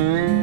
mm you.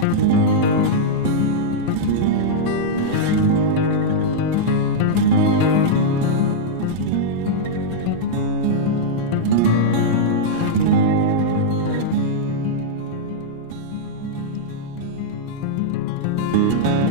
thank mm -hmm. you